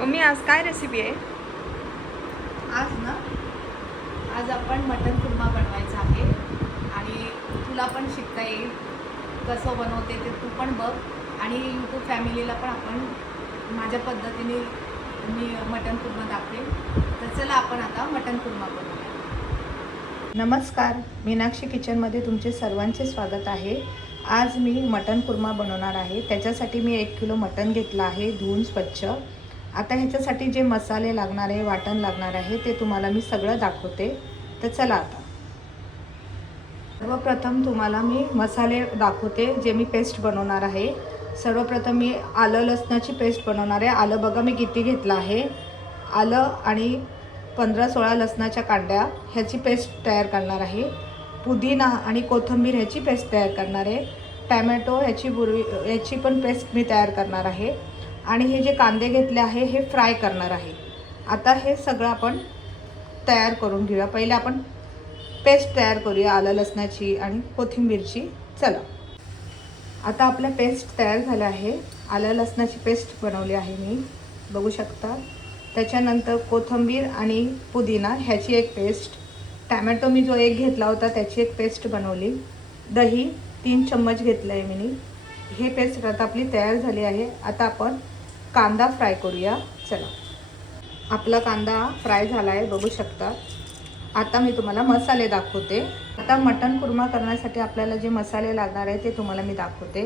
Mummy आज काय recipe आहे? आज ना आज आपण मटन कुर्मा बनवायचा आहे आणि तुला पण शिकता येईल कसं बनवते ते तू पण बघ आणि यूट्यूब फॅमिलीला पण आपण माझ्या पद्धतीने मी मटन कुर्मा दाखवेल. तर चला आपण आता मटन कुर्मा बनवूया. नमस्कार, मीनाक्षी किचनमध्ये तुमचे सर्वांचे स्वागत आहे. आज मी मटन कुर्मा बनवणार आहे. त्याच्यासाठी मी 1 किलो मटन घेतलं आहे धुवून स्वच्छ. आता ह्याच्यासाठी जे मसाले लागणार आहे, वाटण लागणार आहे ते तुम्हाला मी सगळं दाखवते. तर चला आता सर्वप्रथम तुम्हाला मी मसाले दाखवते जे मी पेस्ट बनवणार आहे. सर्वप्रथम मी आलं लसणाची पेस्ट बनवणार आहे. आलं बघा मी किती घेतलं आहे. आलं आणि 15-16 लसणाच्या कांड्या ह्याची पेस्ट तयार करणार आहे. पुदिना आणि कोथिंबीर ह्याची पेस्ट तयार करणार आहे. टॅमॅटो ह्याची पण पेस्ट मी तयार करणार आहे. आणि हे जे कांदे घेतले आहे हे फ्राय करणार आहे. आता हे सगळं आपण तयार करून घेऊया. पहिले आपण पेस्ट तयार करूया आलं लसणाची आणि कोथिंबीरची. चला, आता आपल्या पेस्ट तयार झाल्या आहे. आलं लसणाची पेस्ट बनवली आहे मी, बघू शकता. त्याच्यानंतर कोथिंबीर आणि पुदिना ह्याची एक पेस्ट, टॅमॅटो मी जो एक घेतला होता त्याची एक पेस्ट बनवली, दही 3 चम्मच घेतलं आहे मी. हे पेस्ट आता आपली तयार झाली आहे. आता आपण कांदा फ्राय करूया. चला, आपला कांदा फ्राय झाला आहे, बघू शकता. आता मी तुम्हाला मसाले दाखवते. आता मटन कुर्मा करण्यासाठी आपल्याला जे मसाले लागणार आहे ते तुम्हाला मी दाखवते.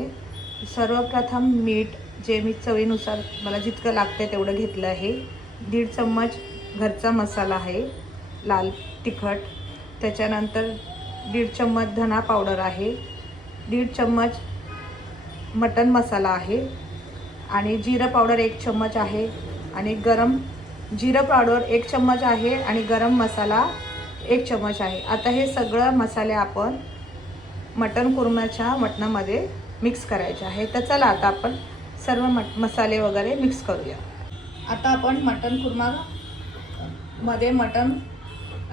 सर्वप्रथम मीठ जे मी चवीनुसार मला जितकं लागतं तेवढं घेतलं आहे. 1.5 चम्मच घरचा मसाला आहे लाल तिखट. त्याच्यानंतर 1.5 चम्मच धना पावडर आहे. 1.5 चम्मच मटन मसाला आहे. आणि जिरं पावडर 1 चम्मच आहे. आणि जिरं पावडर 1 चम्मच आहे. आणि गरम मसाला 1 चम्मच आहे. आता हे सगळं मसाले आपण मटन कुर्म्याच्या मटणामध्ये मिक्स करायचे आहे. तर चला आता आपण सर्व मसाले वगैरे मिक्स करूया. आता आपण मटन कुर्मा मध्ये मटन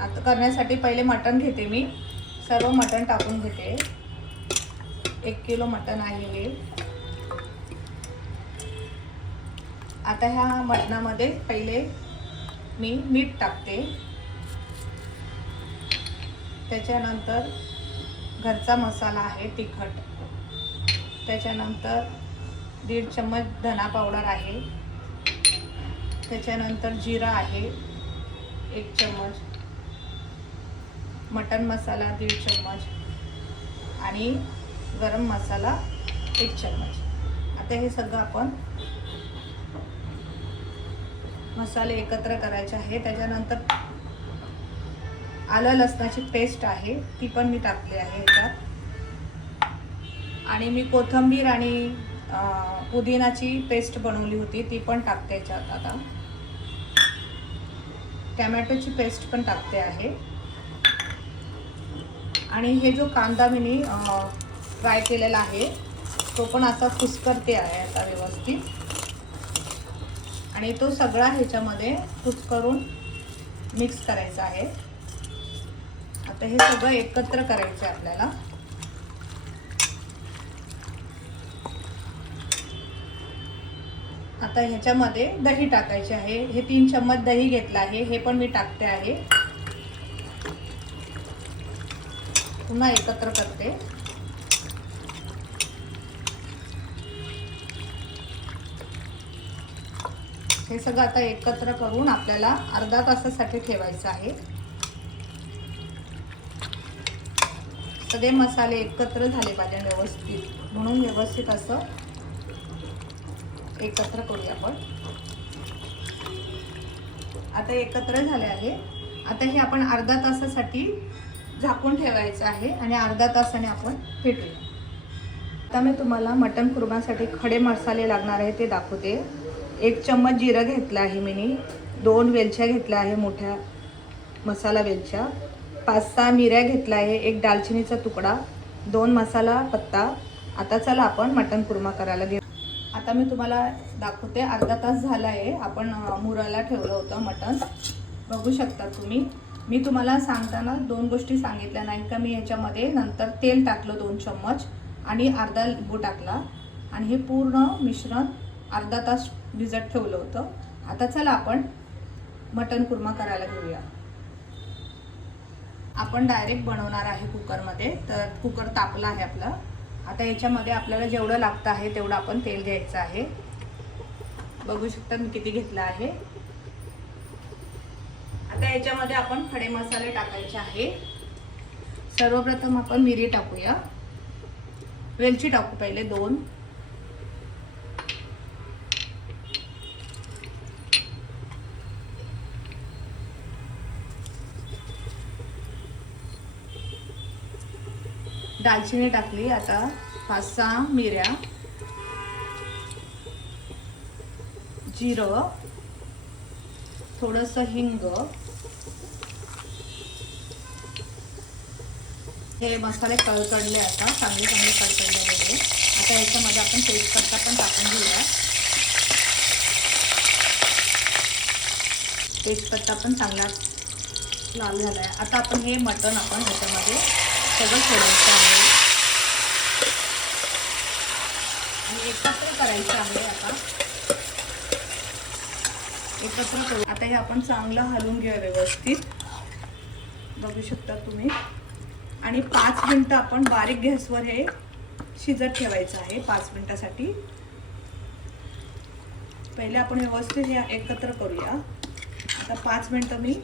आता करण्यासाठी पहिले मटन घेते मी. सर्व मटन टाकून घेते. 1 किलो मटन आहे हे. आता ह्या मटणामध्ये पहिले मी मीठ टाकते. त्याच्यानंतर घरचा मसाला आहे तिखट. त्याच्यानंतर 1.5 चम्मच धना पावडर आहे. त्याच्यानंतर जिरा आहे 1 चम्मच. मटन मसाला 1.5 चम्मच. आणि गरम मसाला 1 चम्मच. आता हे सगळं आपण मसाले एकत्र करायचे आहे. त्याच्यानंतर आलं लसणाची पेस्ट आहे ती पण मी टाकली आहे ह्याच्यात. आणि मी कोथिंबीर आणि पुदिनाची पेस्ट बनवली होती ती पण टाकते ह्याच्यात. आता टॅमॅटोची पेस्ट पण टाकते आहे. आणि हे जो कांदा मी फ्राय केलेला आहे तो पण असा कुस्करते आहे आता व्यवस्थित. आणि तो सगळा ह्याच्यामध्ये कुस्करून मिक्स करायचा आहे. आता हे सगळं एकत्र करायचं आहे आपल्याला. आता ह्याच्यामध्ये दही टाकायचे आहे. हे 3 चम्मच दही घेतलं आहे, हे पण मी टाकते आहे. पुन्हा एकत्र करते. हे सगळं आता एकत्र करून आपल्याला अर्धा तासासाठी ठेवायचं आहे. सगळे मसाले एकत्र झाले पाहिजे व्यवस्थित, म्हणून व्यवस्थित असं एकत्र करूया आपण. आता एकत्र झाले आहे. आता हे आपण अर्धा तासासाठी झाकून ठेवायचं आहे आणि अर्धा तासाने आपण भेटूया. आता मी तुम्हाला मटन कुर्मासाठी खडे मसाले लागणार आहे ते दाखवते. 1 चम्मच जिरं घेतलं आहे मी. 2 वेलच्या घेतल्या आहे मोठ्या मसाला वेलच्या. 5-6 मिऱ्या घेतल्या आहे. 1 दालचिनीचा तुकडा, 2 मसाला पत्ता. आता चला आपण मटन कुर्मा करायला घेऊ. आता मी तुम्हाला दाखवते. अर्धा तास झाला आहे आपण मुराला ठेवलं होतं मटन, बघू शकता तुम्ही. मी तुम्हाला सांगताना 2 गोष्टी सांगितल्या नाही का. मी ह्याच्यामध्ये नंतर तेल टाकलं 2 चम्मच आणि अर्धा लिंबू टाकला. आणि हे पूर्ण मिश्रण अर्धा तास भिजत ठेवलं होतं. आता चला आपण मटण कुर्मा करायला घेऊया. आपण डायरेक्ट बनवणार आहे कुकरमध्ये. तर कुकर तापला आहे आपला. आता याच्यामध्ये आपल्याला जेवढं लागतं आहे तेवढं आपण तेल घ्यायचं आहे. बघू शकता मी किती घेतलं आहे. आता याच्यामध्ये आपण खडे मसाले टाकायचे आहे. सर्वप्रथम आपण मिरी टाकूया. वेलची टाकू पहिले 2. दालचिनी टाकली. आता 5-6 मिऱ्या, जिरं, थोडंसं हिंग. हे मसाले कडकडले. आता चांगले कडकडले गेले. आता याच्यामध्ये आपण तेजपत्ता पण टाकून घेऊया. तेजपत्ता पण चांगला लाल झाला आहे. आता आपण हे मटण आपण ह्याच्यामध्ये सगळं सोडायचं आहे आणि एकत्र करायचं आहे. आता एकत्र करू. आता हे आपण चांगलं हलवून घेऊया व्यवस्थित. बघू शकता तुम्ही. आणि 5 मिनिटं आपण बारीक गॅसवर हे शिजत ठेवायचं आहे. 5 मिनिटासाठी पहिले आपण व्यवस्थित हे एकत्र करूया. आता 5 मिनिटं मी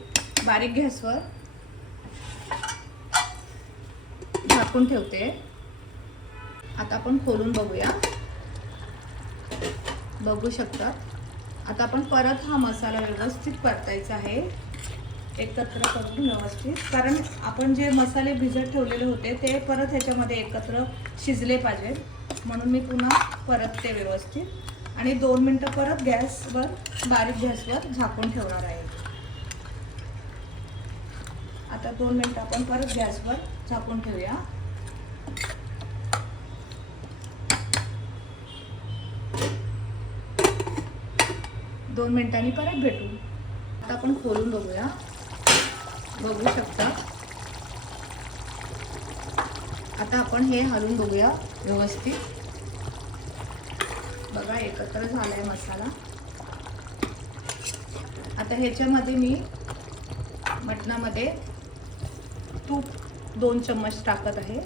बारीक गॅसवर झाकून ठेवते. आता आपण खोलून बघूया. बघू शकता. आता आपण परत हा मसाला व्यवस्थित परतायचा आहे. एकत्र करून व्यवस्थित. कारण आपण जे मसाले भिजत ठेवलेले होते ते परत ह्याच्यामध्ये एकत्र शिजले पाहिजे. म्हणून मी पुन्हा परतते व्यवस्थित. आणि 2 मिनिटं परत गॅसवर बारीक गॅसवर झाकून ठेवणार आहे. आता 2 मिनिटं आपण परत गॅसवर झाकून ठेवूया. दोन मिनिटांनी परत भेटू. आता आपण खोलून बघूया. बघू शकता. आता आपण हे हलवून बघूया व्यवस्थित. बघा एकत्र झालाय मसाला. आता ह्याच्यामध्ये मी मटणामध्ये तूप 2 चम्मच टाकत आहे.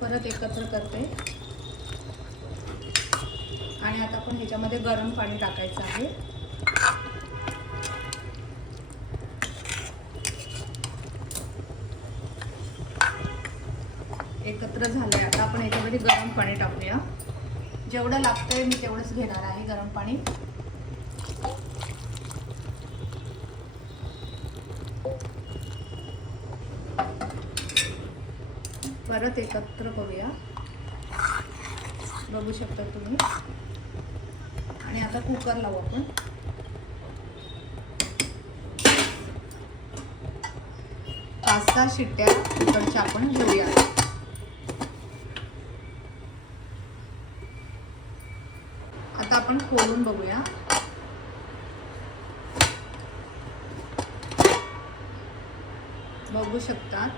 परत एकत्र करते. आणि आता आपण ह्याच्यामध्ये गरम पाणी टाकायचं आहे. एकत्र झालंय. आता आपण ह्याच्यामध्ये गरम पाणी टाकूया. जेवढं लागतंय मी तेवढंच घेणार आहे गरम पाणी. परत एकत्र करूया. बघू शकता तुम्ही. आणि आता कुकर लावू आपण. पाच 6 शिट्ट्या कुकरच्या आपण घेऊया. आता आपण खोलून बघूया. बघू शकता.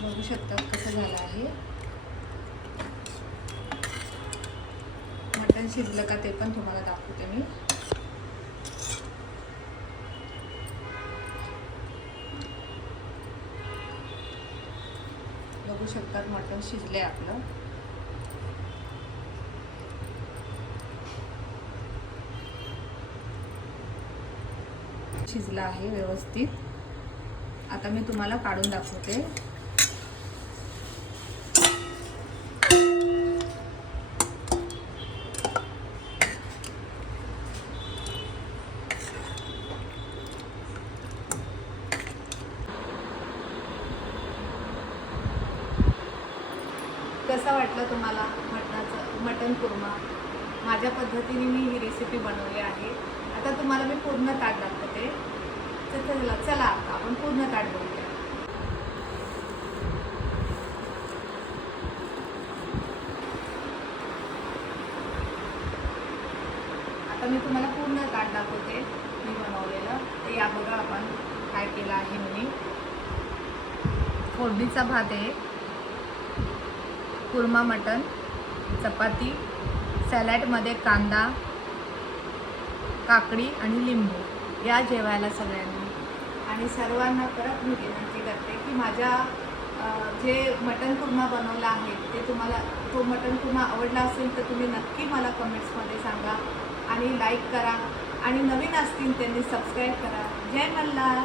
बघू शकता कसं झालं आहे. मटण शिजलं का ते पण तुम्हाला दाखवते मी. बघू शकता मटण शिजले आपलं. शिजलं आहे व्यवस्थित. आता मी तुम्हाला काढून दाखवते. कसा वाटलं तुम्हाला मटण कुर्मा? माझ्या पद्धतीने मी ही रेसिपी बनवली आहे. आता तुम्हाला मी पूर्ण ताट दाखवते. चला आपण पूर्ण ताट बघूया. आता मी तुम्हाला पूर्ण ताट दाखवते मी बनवलेलं. ते या बघा आपण काय केलं आहे. मी फोडणीचा भात आहे. कुर्मा मटण, चपाती, सॅलॅडमध्ये कांदा, काकडी आणि लिंबू या जेवायला सगळ्यांनी. आणि सर्वांना परत मी विनंती करते की माझ्या जे मटण कुर्मा बनवला आहे ते तुम्हाला तो मटण कुर्मा आवडला असेल तर तुम्ही नक्की मला कमेंट्समध्ये सांगा आणि लाईक करा आणि नवीन असतील त्यांनी सबस्क्राईब करा. जय मल्हार.